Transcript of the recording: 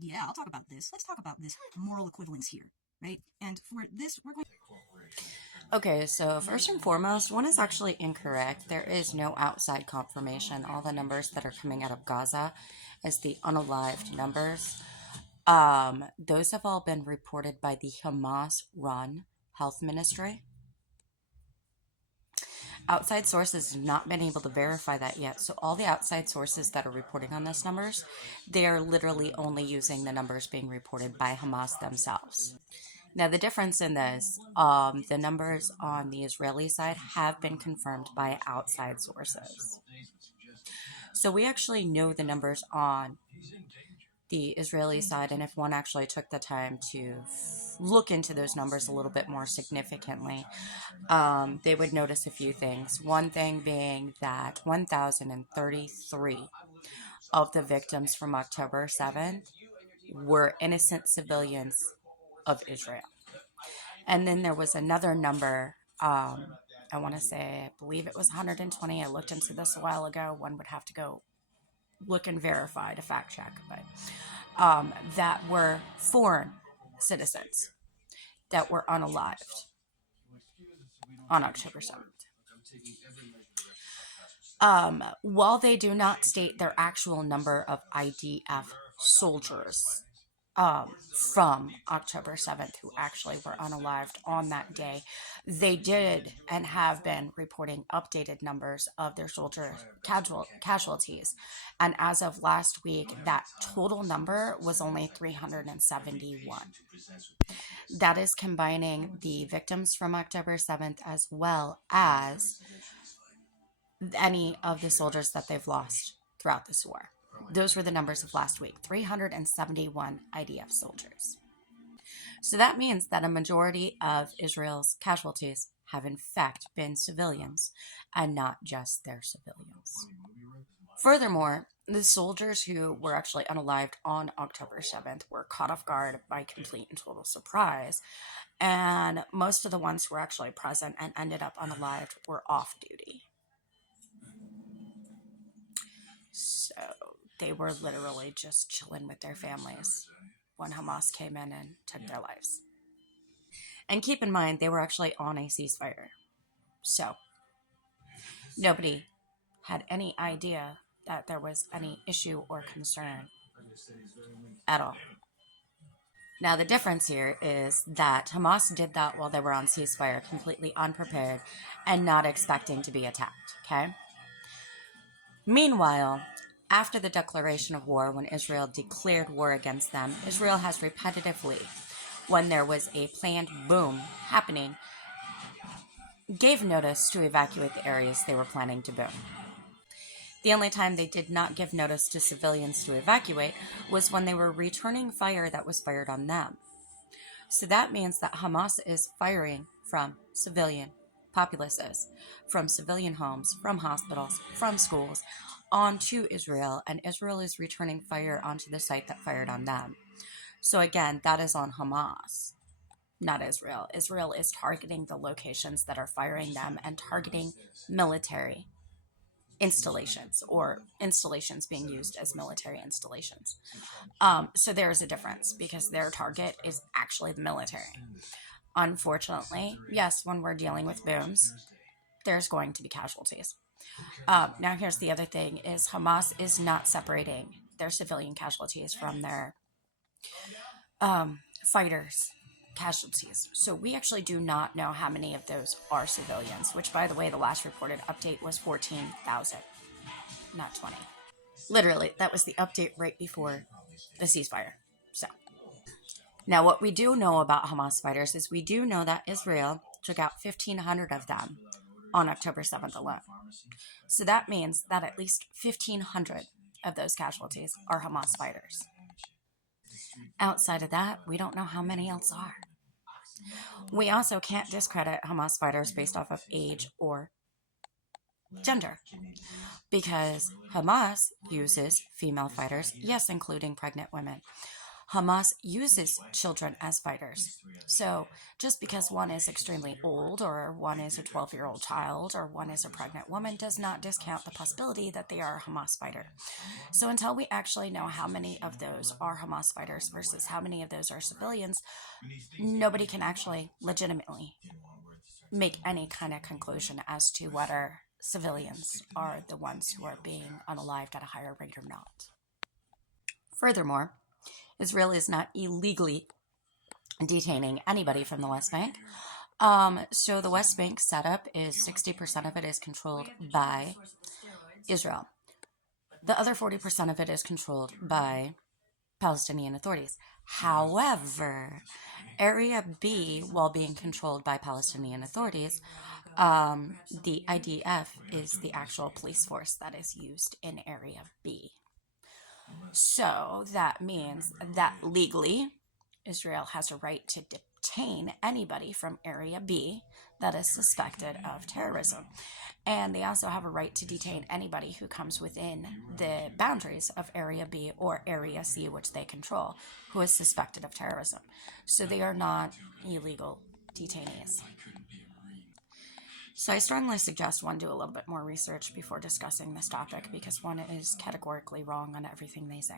Yeah, I'll talk about this. Let's talk about this moral equivalence here, right? And for this, we're going. Okay, so first and foremost, one is actually incorrect. There is no outside confirmation. All the numbers that are coming out of Gaza is the unalived numbers. Those have all been reported by the Hamas run health ministry. Outside sources have not been able to verify that yet. So all the outside sources that are reporting on those numbers, they are literally only using the numbers being reported by Hamas themselves. Now, the difference in this, the numbers on the Israeli side have been confirmed by outside sources. So we actually know the numbers on the Israeli side, and if one actually took the time to look into those numbers a little bit more significantly, they would notice a few things. One thing being that 1,033 of the victims from October 7th were innocent civilians of Israel. And then there was another number. I want to say, I believe it was 120. I looked into this a while ago. One would have to go look and verify to fact check, but that were foreign citizens that were unalived on October 7th. While they do not state their actual number of IDF soldiers from October 7th who actually were unalived on that day, they did and have been reporting updated numbers of their soldier casualties. And as of last week, that total number was only 371. That is combining the victims from October 7th as well as any of the soldiers that they've lost throughout this war. Those were the numbers of last week, 371 IDF soldiers. So that means that a majority of Israel's casualties have in fact been civilians and not just their civilians. Furthermore, the soldiers who were actually unalived on October 7th were caught off guard by complete and total surprise, and most of the ones who were actually present and ended up unalived were off duty. So they were literally just chilling with their families when Hamas came in and took their lives. And keep in mind, they were actually on a ceasefire. So nobody had any idea that there was any issue or concern at all. Now, the difference here is that Hamas did that while they were on ceasefire, completely unprepared and not expecting to be attacked, okay? Meanwhile, after the declaration of war, when Israel declared war against them, Israel has repetitively, when there was a planned boom happening, gave notice to evacuate the areas they were planning to boom. The only time they did not give notice to civilians to evacuate was when they were returning fire that was fired on them. So that means that Hamas is firing from civilian populaces, from civilian homes, from hospitals, from schools, onto Israel, and Israel is returning fire onto the site that fired on them. So again, that is on Hamas, not Israel. Israel is targeting the locations that are firing them and targeting military installations or installations being used as military installations. So there is a difference because their target is actually the military. Unfortunately, yes, when we're dealing with booms, there's going to be casualties. Now, here's the other thing: is Hamas is not separating their civilian casualties from their fighters' casualties. So we actually do not know how many of those are civilians. Which, by the way, the last reported update was 14,000, not 20. Literally, that was the update right before the ceasefire. So now, what we do know about Hamas fighters is we do know that Israel took out 1,500 of them on October 7th alone. So that means that at least 1,500 of those casualties are Hamas fighters. Outside of that, we don't know how many else are. We also can't discredit Hamas fighters based off of age or gender, because Hamas uses female fighters, yes, including pregnant women. Hamas uses children as fighters. So just because one is extremely old, or one is a 12-year-old child, or one is a pregnant woman, does not discount the possibility that they are a Hamas fighter. So until we actually know how many of those are Hamas fighters versus how many of those are civilians, nobody can actually legitimately make any kind of conclusion as to whether civilians are the ones who are being unalived at a higher rate or not. Furthermore, Israel is not illegally detaining anybody from the West Bank. So the West Bank setup is 60% of it is controlled by Israel. The other 40% of it is controlled by Palestinian authorities. However, Area B, while being controlled by Palestinian authorities, the IDF is the actual police force that is used in Area B. So that means that legally, Israel has a right to detain anybody from Area B that is suspected of terrorism. And they also have a right to detain anybody who comes within the boundaries of Area B or Area C, which they control, who is suspected of terrorism. So they are not illegal detainees. So I strongly suggest one do a little bit more research before discussing this topic, because one is categorically wrong on everything they say.